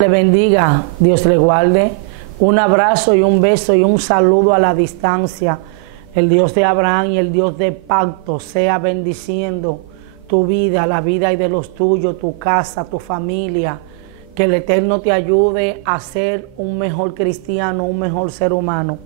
Le bendiga, Dios le guarde. Un abrazo y un beso y un saludo a la distancia. El Dios de Abraham y el Dios de pacto sea bendiciendo tu vida, la vida y de los tuyos, tu casa, tu familia. Que el Eterno te ayude a ser un mejor cristiano, un mejor ser humano.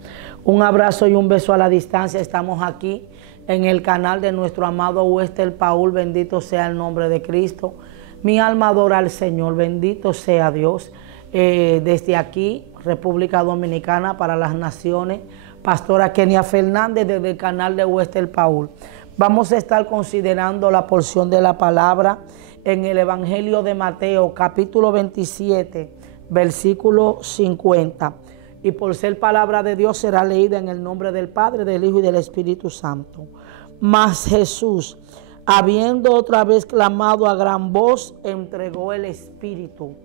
Un abrazo y un beso a la distancia. Estamos aquí en el canal de nuestro amado Wester Paul. Bendito sea el nombre de Cristo. Mi alma adora al Señor. Bendito sea Dios. Desde aquí, República Dominicana, para las naciones, Pastora Kenia Fernández, desde el canal de Wester Paul. Vamos a estar considerando la porción de la palabra en el Evangelio de Mateo, capítulo 27, versículo 50. Y por ser palabra de Dios será leída en el nombre del Padre, del Hijo y del Espíritu Santo. Mas Jesús, habiendo otra vez clamado a gran voz, entregó el Espíritu.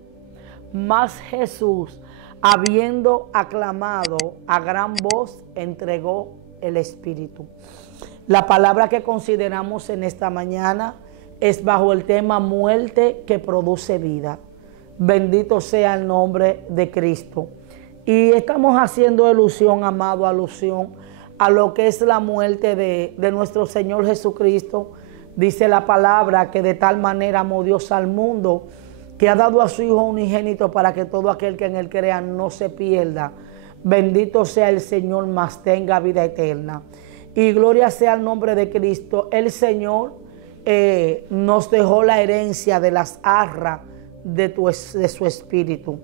Mas Jesús, habiendo aclamado a gran voz, entregó el Espíritu. La palabra que consideramos en esta mañana es bajo el tema muerte que produce vida. Bendito sea el nombre de Cristo. Y estamos haciendo alusión, amado, alusión a lo que es la muerte de nuestro Señor Jesucristo. Dice la palabra que de tal manera amó Dios al mundo, que ha dado a su Hijo unigénito para que todo aquel que en él crea no se pierda. Bendito sea el Señor, mas tenga vida eterna. Y gloria sea el nombre de Cristo. El Señor nos dejó la herencia de las arras de su Espíritu.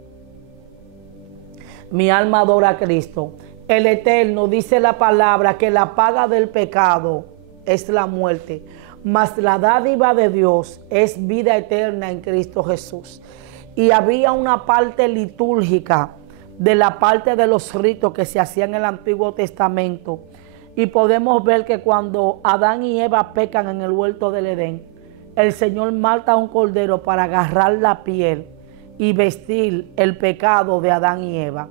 Mi alma adora a Cristo. El Eterno dice la palabra que la paga del pecado es la muerte, mas la dádiva de Dios es vida eterna en Cristo Jesús. Y había una parte litúrgica de la parte de los ritos que se hacían en el Antiguo Testamento. Y podemos ver que cuando Adán y Eva pecan en el huerto del Edén, el Señor mata a un cordero para agarrar la piel y vestir el pecado de Adán y Eva.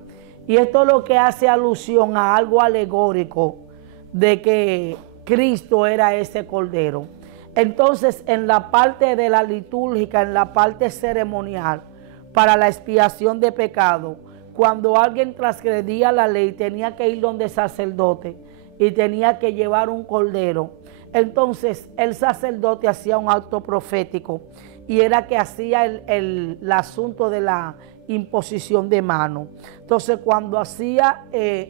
Y esto es lo que hace alusión a algo alegórico de que Cristo era ese cordero. Entonces, en la parte de la litúrgica, en la parte ceremonial, para la expiación de pecado, cuando alguien transgredía la ley, tenía que ir donde el sacerdote y tenía que llevar un cordero. Entonces, el sacerdote hacía un acto profético y era que hacía el asunto de la imposición de manos. Entonces, cuando hacía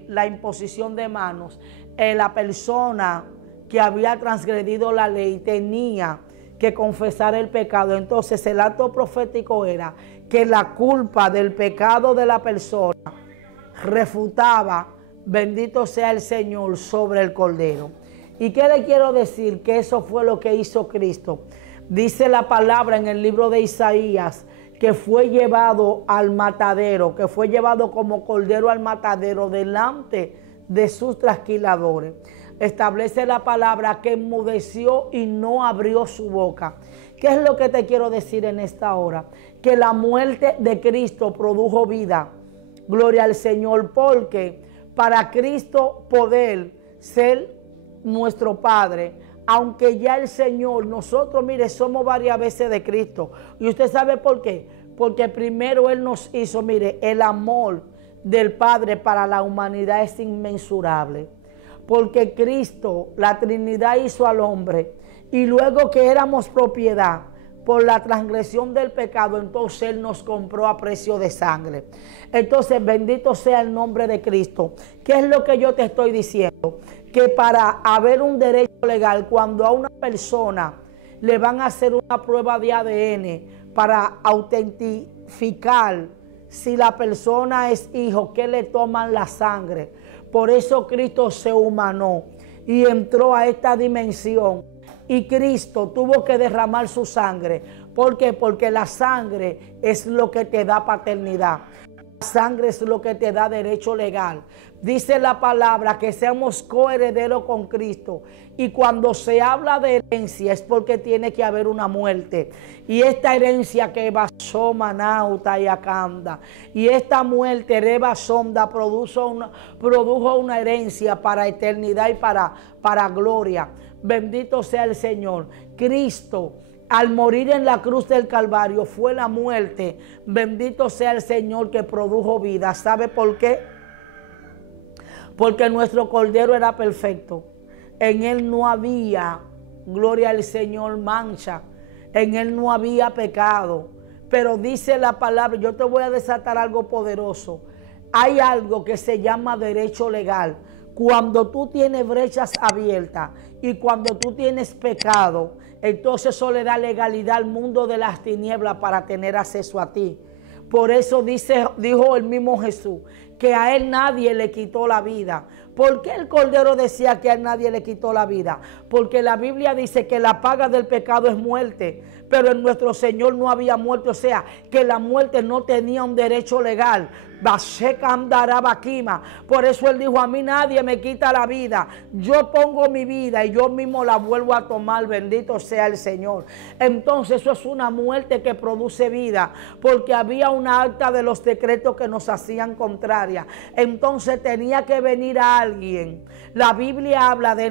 la imposición de manos, la persona que había transgredido la ley tenía que confesar el pecado. Entonces el acto profético era que la culpa del pecado de la persona refutaba, bendito sea el Señor, sobre el cordero. ¿Y qué le quiero decir? Que eso fue lo que hizo Cristo. Dice la palabra en el libro de Isaías que fue llevado al matadero, que fue llevado como cordero al matadero delante de sus trasquiladores. Establece la palabra que enmudeció y no abrió su boca. ¿Qué es lo que te quiero decir en esta hora? Que la muerte de Cristo produjo vida. Gloria al Señor, porque para Cristo poder ser nuestro Padre, aunque ya el Señor, nosotros, mire, somos varias veces de Cristo. ¿Y usted sabe por qué? Porque primero Él nos hizo, mire, el amor del Padre para la humanidad es inmensurable. Porque Cristo, la Trinidad, hizo al hombre, y luego que éramos propiedad por la transgresión del pecado, entonces Él nos compró a precio de sangre. Entonces, bendito sea el nombre de Cristo. ¿Qué es lo que yo te estoy diciendo? Que para haber un derecho legal, cuando a una persona le van a hacer una prueba de ADN para autentificar si la persona es hijo, que le toman la sangre. Por eso Cristo se humanó y entró a esta dimensión. Y Cristo tuvo que derramar su sangre. ¿Por qué? Porque la sangre es lo que te da paternidad. La sangre es lo que te da derecho legal. Dice la palabra que seamos coherederos con Cristo. Y cuando se habla de herencia es porque tiene que haber una muerte. Y esta herencia que basó Manauta y Acanda. Y esta muerte, Reba Sonda, produjo una herencia para eternidad y para gloria. Bendito sea el Señor. Cristo al morir en la cruz del Calvario fue la muerte, bendito sea el Señor, que produjo vida. ¿Sabe por qué? Porque nuestro Cordero era perfecto. En Él no había, gloria al Señor, mancha. En Él no había pecado. Pero dice la palabra, yo te voy a desatar algo poderoso. Hay algo que se llama derecho legal. Cuando tú tienes brechas abiertas y cuando tú tienes pecado, entonces eso le da legalidad al mundo de las tinieblas para tener acceso a ti. Por eso dijo el mismo Jesús, que a Él nadie le quitó la vida. ¿Por qué el Cordero decía que a Él nadie le quitó la vida? Porque la Biblia dice que la paga del pecado es muerte, pero en nuestro Señor no había muerte, o sea, que la muerte no tenía un derecho legal. Por eso Él dijo, a mí nadie me quita la vida, yo pongo mi vida y yo mismo la vuelvo a tomar, bendito sea el Señor. Entonces eso es una muerte que produce vida, porque había una acta de los decretos que nos hacían contraria. Entonces tenía que venir a alguien. La Biblia habla de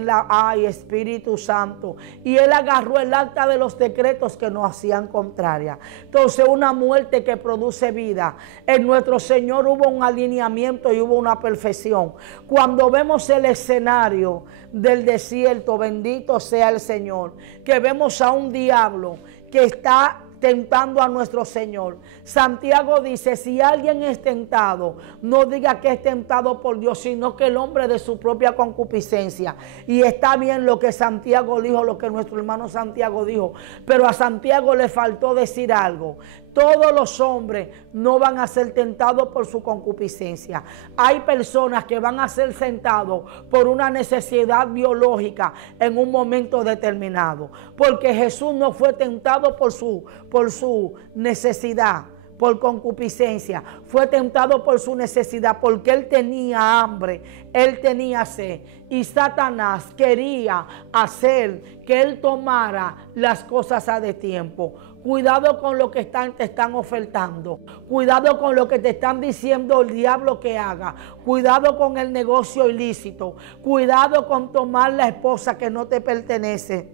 Espíritu Santo, y Él agarró el acta de los decretos que nos hacían contraria. Entonces una muerte que produce vida. En nuestro Señor hubo un alineamiento y hubo una perfección. Cuando vemos el escenario del desierto, bendito sea el Señor, que vemos a un diablo que está tentando a nuestro Señor. Santiago dice, si alguien es tentado, no diga que es tentado por Dios, sino que el hombre de su propia concupiscencia. Y está bien lo que Santiago dijo, lo que nuestro hermano Santiago dijo, pero a Santiago le faltó decir algo. Todos los hombres no van a ser tentados por su concupiscencia. Hay personas que van a ser tentados por una necesidad biológica en un momento determinado. Porque Jesús no fue tentado por su necesidad, por concupiscencia. Fue tentado por su necesidad, porque Él tenía hambre, Él tenía sed. Y Satanás quería hacer que Él tomara las cosas a destiempo. Cuidado con lo que te están ofertando. Cuidado con lo que te están diciendo el diablo que haga. Cuidado con el negocio ilícito. Cuidado con tomar la esposa que no te pertenece.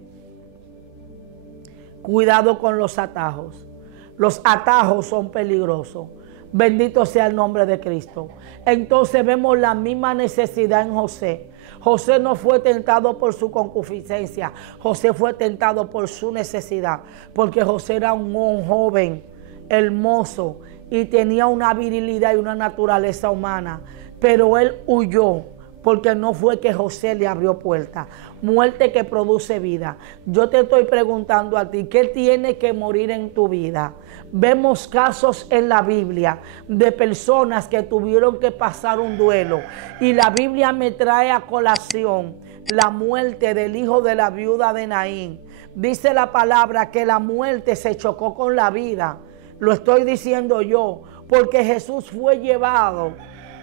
Cuidado con los atajos. Los atajos son peligrosos. Bendito sea el nombre de Cristo. Entonces vemos la misma necesidad en José. José no fue tentado por su concupiscencia. José fue tentado por su necesidad. Porque José era un joven hermoso y tenía una virilidad y una naturaleza humana. Pero él huyó. Porque no fue que José le abrió puerta. Muerte que produce vida. Yo te estoy preguntando a ti, ¿qué tiene que morir en tu vida? Vemos casos en la Biblia de personas que tuvieron que pasar un duelo. Y la Biblia me trae a colación la muerte del hijo de la viuda de Naín. Dice la palabra que la muerte se chocó con la vida. Lo estoy diciendo yo, porque Jesús fue llevado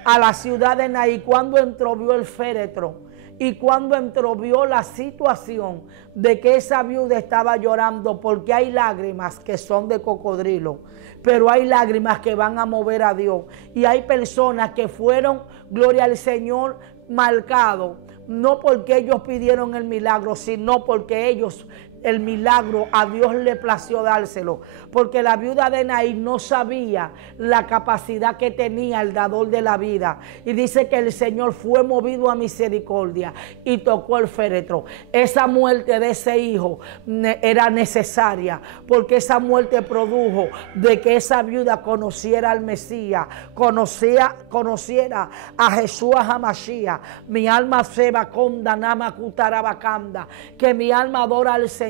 a la ciudad de Naín cuando entró, vio el féretro, y cuando entró vio la situación de que esa viuda estaba llorando, porque hay lágrimas que son de cocodrilo, pero hay lágrimas que van a mover a Dios. Y hay personas que fueron, gloria al Señor, marcados, no porque ellos pidieron el milagro, sino porque ellos, el milagro, a Dios le plació dárselo. Porque la viuda de Naín no sabía la capacidad que tenía el dador de la vida. Y dice que el Señor fue movido a misericordia y tocó el féretro. Esa muerte de ese hijo era necesaria, porque esa muerte produjo de que esa viuda conociera al Mesías, conociera a Jesús HaMashiach. Mi alma se va con Danama Kutarabakanda, que mi alma adora al Señor.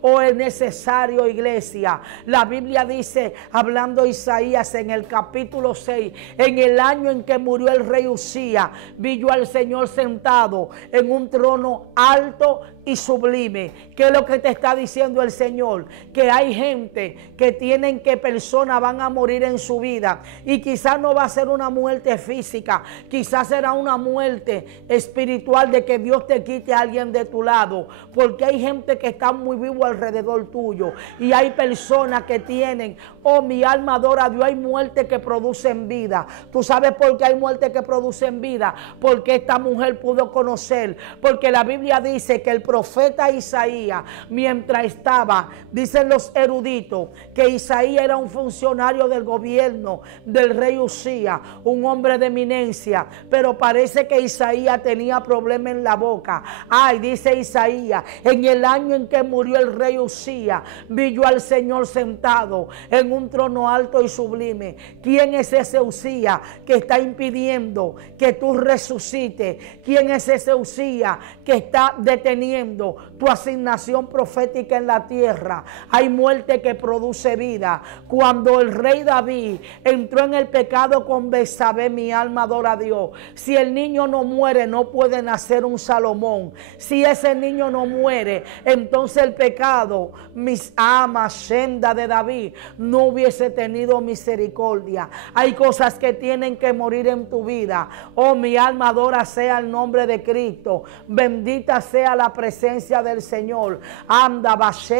Oh, es necesario, iglesia. La Biblia dice, hablando Isaías en el capítulo 6, en el año en que murió el rey Usías, vi yo al Señor sentado en un trono alto y sublime. ¿Qué es lo que te está diciendo el Señor? Que hay gente que tienen, que personas van a morir en su vida, y quizás no va a ser una muerte física, quizás será una muerte espiritual, de que Dios te quite a alguien de tu lado, porque hay gente que está muy vivo alrededor tuyo, y hay personas que tienen, oh, mi alma adora a Dios. Hay muerte que producen vida. ¿Tú sabes por qué hay muerte que producen vida? Porque esta mujer pudo conocer, porque la Biblia dice que el profeta profeta Isaías, mientras estaba, dicen los eruditos, que Isaías era un funcionario del gobierno del rey Usías, un hombre de eminencia, pero parece que Isaías tenía problemas en la boca. Ay, dice Isaías, en el año en que murió el rey Usías, vi yo al Señor sentado en un trono alto y sublime. ¿Quién es ese Usías que está impidiendo que tú resucites? ¿Quién es ese Usías que está deteniendo tu asignación profética en la tierra? Hay muerte que produce vida. Cuando el rey David entró en el pecado con Betsabé, mi alma adora a Dios. Si el niño no muere, no puede nacer un Salomón. Si ese niño no muere, entonces el pecado, mis amas, senda de David, no hubiese tenido misericordia. Hay cosas que tienen que morir en tu vida. Oh, mi alma adora sea el nombre de Cristo. Bendita sea la presencia del Señor. Anda,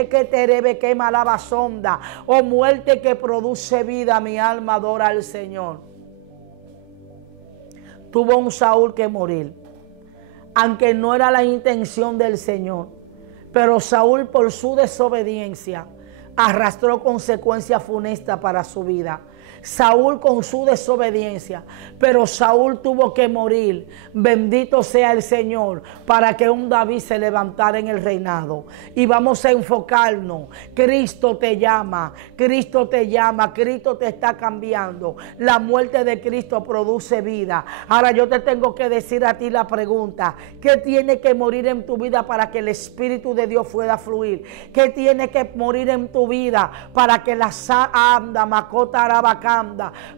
que terebe quema la basonda. Oh, muerte que produce vida, mi alma adora al Señor. Tuvo un Saúl que morir, aunque no era la intención del Señor. Pero Saúl, por su desobediencia, arrastró consecuencias funestas para su vida. Saúl con su desobediencia, pero Saúl tuvo que morir. Bendito sea el Señor para que un David se levantara en el reinado. Y vamos a enfocarnos. Cristo te llama, Cristo te llama, Cristo te está cambiando. La muerte de Cristo produce vida. Ahora yo te tengo que decir a ti la pregunta: ¿qué tiene que morir en tu vida para que el Espíritu de Dios pueda fluir? ¿Qué tiene que morir en tu vida para que la anda macota arabacanda,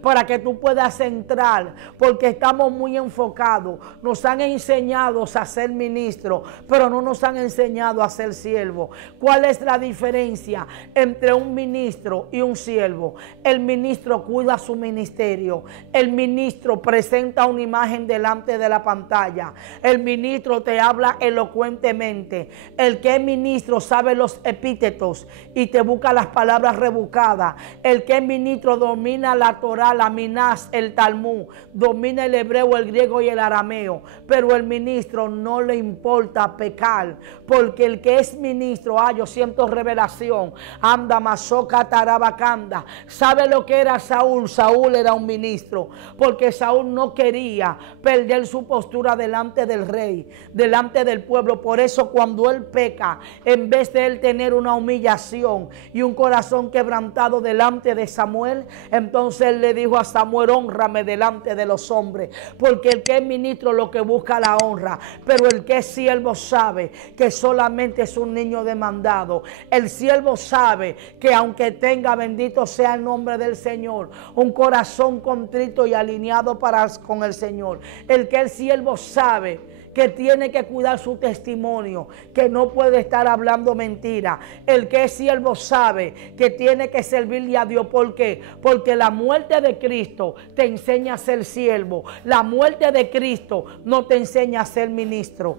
para que tú puedas entrar? Porque estamos muy enfocados. Nos han enseñado a ser ministros, pero no nos han enseñado a ser siervos. ¿Cuál es la diferencia entre un ministro y un siervo? El ministro cuida su ministerio. El ministro presenta una imagen delante de la pantalla. El ministro te habla elocuentemente. El que es ministro sabe los epítetos y te busca las palabras rebuscadas. El que es ministro domina la Torá, la Minás, el Talmud, domina el hebreo, el griego y el arameo. Pero el ministro no le importa pecar, porque el que es ministro, yo siento revelación, anda masoca tarabacanda, sabe lo que era Saúl. Saúl era un ministro, porque Saúl no quería perder su postura delante del rey, delante del pueblo. Por eso cuando él peca, en vez de él tener una humillación y un corazón quebrantado delante de Samuel, entonces él le dijo a Samuel: honrame delante de los hombres, porque el que es ministro lo que busca la honra, pero el que es siervo sabe que solamente es un niño demandado. El siervo sabe que aunque tenga, bendito sea el nombre del Señor, un corazón contrito y alineado con el Señor, el que el siervo sabe que tiene que cuidar su testimonio, que no puede estar hablando mentira. El que es siervo sabe que tiene que servirle a Dios. ¿Por qué? Porque la muerte de Cristo te enseña a ser siervo. La muerte de Cristo no te enseña a ser ministro.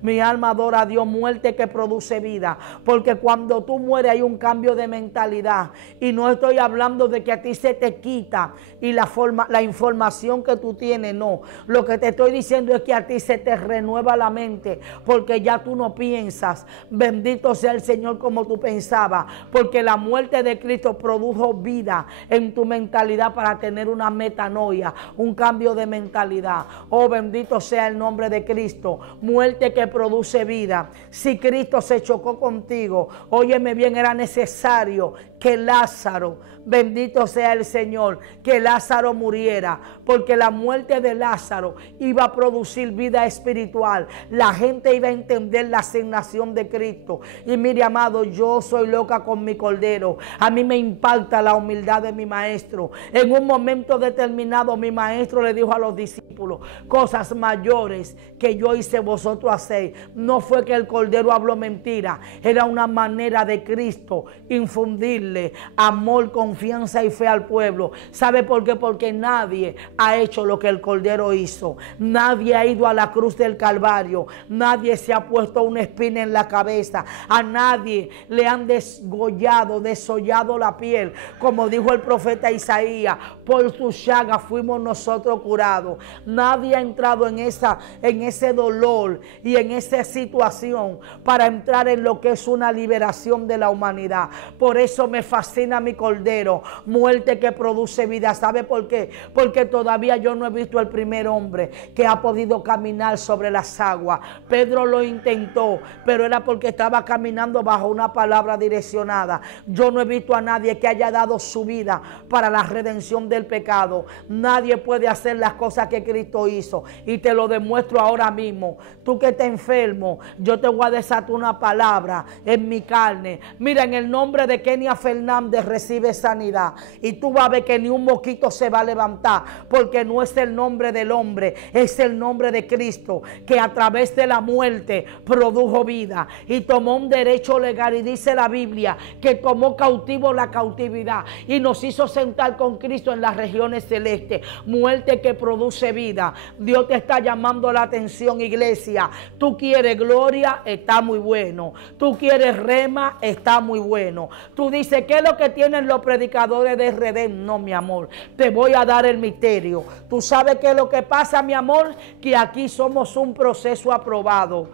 Mi alma adora a Dios. Muerte que produce vida, porque cuando tú mueres hay un cambio de mentalidad. Y no estoy hablando de que a ti se te quita y la información que tú tienes, no. Lo que te estoy diciendo es que a ti se te renueva la mente, porque ya tú no piensas, bendito sea el Señor, como tú pensabas, porque la muerte de Cristo produjo vida en tu mentalidad para tener una metanoia, un cambio de mentalidad. Oh, bendito sea el nombre de Cristo. Muerte que produce vida. Si Cristo se chocó contigo, óyeme bien, era necesario que Lázaro, bendito sea el Señor, que Lázaro muriera, porque la muerte de Lázaro iba a producir vida espiritual. La gente iba a entender la asignación de Cristo. Y mire, amado, yo soy loca con mi cordero. A mí me impacta la humildad de mi maestro. En un momento determinado, mi maestro le dijo a los discípulos: cosas mayores que yo hice, vosotros hacéis. No fue que el cordero habló mentira, era una manera de Cristo infundirle amor con confianza y fe al pueblo. ¿Sabe por qué? Porque nadie ha hecho lo que el Cordero hizo. Nadie ha ido a la cruz del Calvario. Nadie se ha puesto una espina en la cabeza. A nadie le han desgollado, desollado la piel. Como dijo el profeta Isaías, por sus llagas fuimos nosotros curados. Nadie ha entrado en ese dolor y en esa situación para entrar en lo que es una liberación de la humanidad. Por eso me fascina mi Cordero, muerte que produce vida. ¿Sabe por qué? Porque todavía yo no he visto el primer hombre que ha podido caminar sobre las aguas. Pedro lo intentó, pero era porque estaba caminando bajo una palabra direccionada. Yo no he visto a nadie que haya dado su vida para la redención del pecado. Nadie puede hacer las cosas que Cristo hizo, y te lo demuestro ahora mismo. Tú que estás enfermo, yo te voy a desatar una palabra en mi carne. Mira, en el nombre de Kenia Fernández recibe sanidad, y tú vas a ver que ni un mosquito se va a levantar, porque no es el nombre del hombre, es el nombre de Cristo, que a través de la muerte produjo vida y tomó un derecho legal. Y dice la Biblia que tomó cautivo la cautividad y nos hizo sentar con Cristo en las regiones celestes. Muerte que produce vida. Dios te está llamando la atención, iglesia. Tú quieres gloria, está muy bueno. Tú quieres rema, está muy bueno. Tú dices, ¿qué es lo que tienen los predicadores de Redem? No, mi amor, te voy a dar el misterio. Tú sabes qué es lo que pasa, mi amor, que aquí somos un proceso aprobado.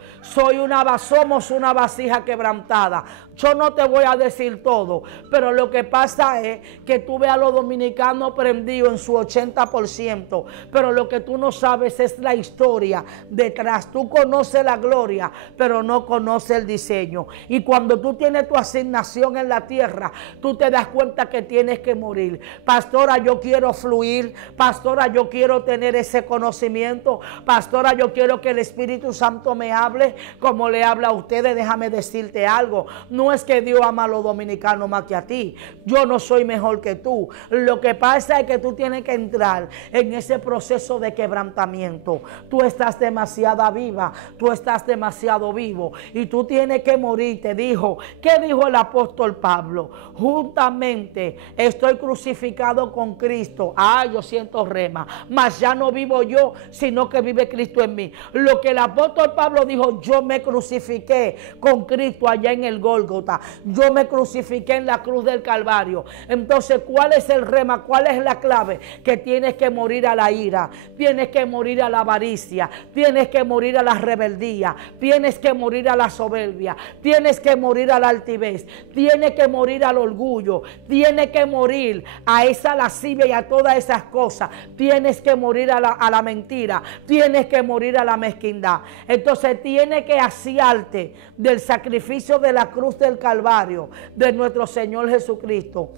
Somos una vasija quebrantada. Yo no te voy a decir todo, pero lo que pasa es que tú ves a los dominicanos prendidos en su 80%, pero lo que tú no sabes es la historia detrás. Tú conoces la gloria, pero no conoces el diseño. Y cuando tú tienes tu asignación en la tierra, tú te das cuenta que tienes que morir. Pastora, yo quiero fluir. Pastora, yo quiero tener ese conocimiento. Pastora, yo quiero que el Espíritu Santo me hable como le habla a ustedes. Déjame decirte algo. No es que Dios ama a los dominicanos más que a ti. Yo no soy mejor que tú. Lo que pasa es que tú tienes que entrar en ese proceso de quebrantamiento. Tú estás demasiado viva. Tú estás demasiado vivo. Y tú tienes que morir. Te dijo. ¿Qué dijo el apóstol Pablo? Juntamente estoy crucificado con Cristo. Yo siento rema. Mas ya no vivo yo, sino que vive Cristo en mí. Lo que el apóstol Pablo dijo, yo me crucifiqué con Cristo allá en el Gólgota. Yo me crucifiqué en la cruz del Calvario. Entonces, ¿cuál es el rema? ¿Cuál es la clave? Que tienes que morir a la ira. Tienes que morir a la avaricia. Tienes que morir a la rebeldía. Tienes que morir a la soberbia. Tienes que morir a la altivez. Tienes que morir al orgullo. Tienes que morir a esa lascivia y a todas esas cosas. Tienes que morir a la mentira. Tienes que morir a la mezquindad. Entonces tienes que asearte del sacrificio de la cruz del Calvario de nuestro Señor Jesucristo,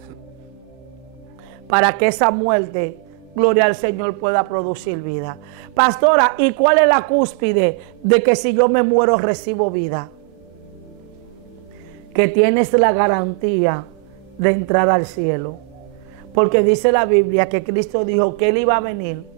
para que esa muerte, gloria al Señor, pueda producir vida. Pastora, ¿y cuál es la cúspide de que si yo me muero recibo vida? Que tienes la garantía de entrar al cielo. Porque dice la Biblia que Cristo dijo que Él iba a venir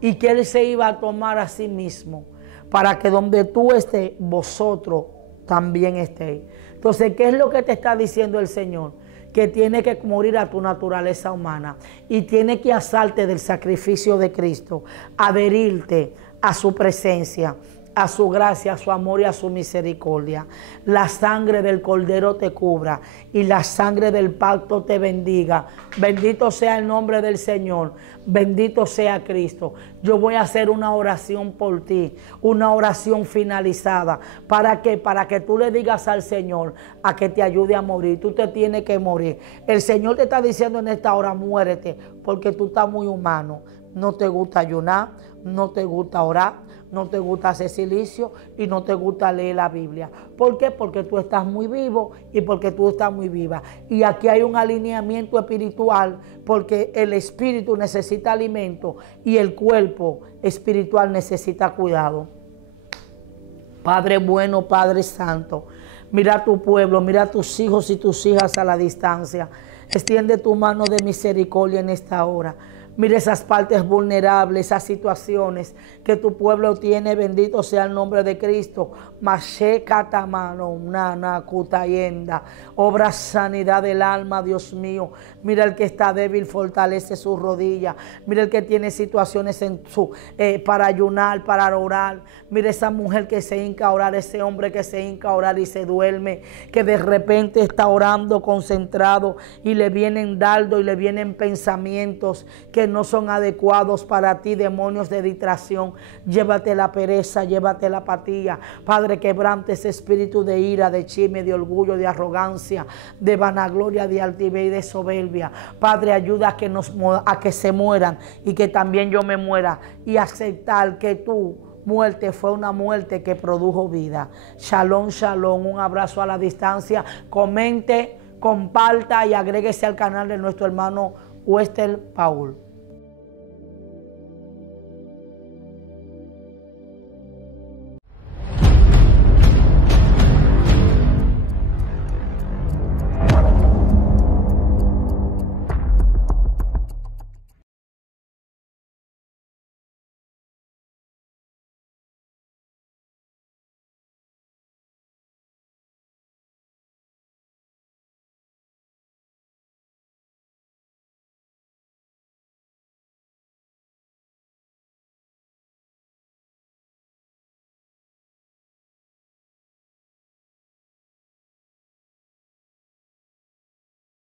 y que Él se iba a tomar a sí mismo, para que donde tú estés, vosotros también estéis. Entonces, ¿qué es lo que te está diciendo el Señor? Que tiene que morir a tu naturaleza humana y tiene que asarte del sacrificio de Cristo, adherirte a su presencia, a su gracia, a su amor y a su misericordia. La sangre del Cordero te cubra y la sangre del pacto te bendiga. Bendito sea el nombre del Señor. Bendito sea Cristo. Yo voy a hacer una oración por ti, una oración finalizada. ¿Para qué? Para que tú le digas al Señor a que te ayude a morir. Tú te tienes que morir. El Señor te está diciendo en esta hora, muérete, porque tú estás muy humano. No te gusta ayunar, no te gusta orar, no te gusta hacer silicio y no te gusta leer la Biblia. ¿Por qué? Porque tú estás muy vivo y porque tú estás muy viva. Y aquí hay un alineamiento espiritual, porque el espíritu necesita alimento y el cuerpo espiritual necesita cuidado. Padre bueno, Padre santo, mira a tu pueblo, mira a tus hijos y tus hijas a la distancia. Extiende tu mano de misericordia en esta hora. Mira esas partes vulnerables, esas situaciones que tu pueblo tiene. Bendito sea el nombre de Cristo. Obra sanidad del alma, Dios mío. Mira el que está débil, fortalece su rodilla. Mira el que tiene situaciones para ayunar, para orar. Mira esa mujer que se hinca a orar, ese hombre que se hinca a orar y se duerme, que de repente está orando concentrado y le vienen dardos y le vienen pensamientos que no son adecuados para ti, demonios de distracción. Llévate la pereza, llévate la apatía. Padre, quebrante ese espíritu de ira, de chisme, de orgullo, de arrogancia, de vanagloria, de altivez y de soberbia. Padre, ayuda a que se mueran y que también yo me muera, y aceptar que tu muerte fue una muerte que produjo vida. Shalom, shalom. Un abrazo a la distancia. Comente, comparta y agréguese al canal de nuestro hermano Wester Paul.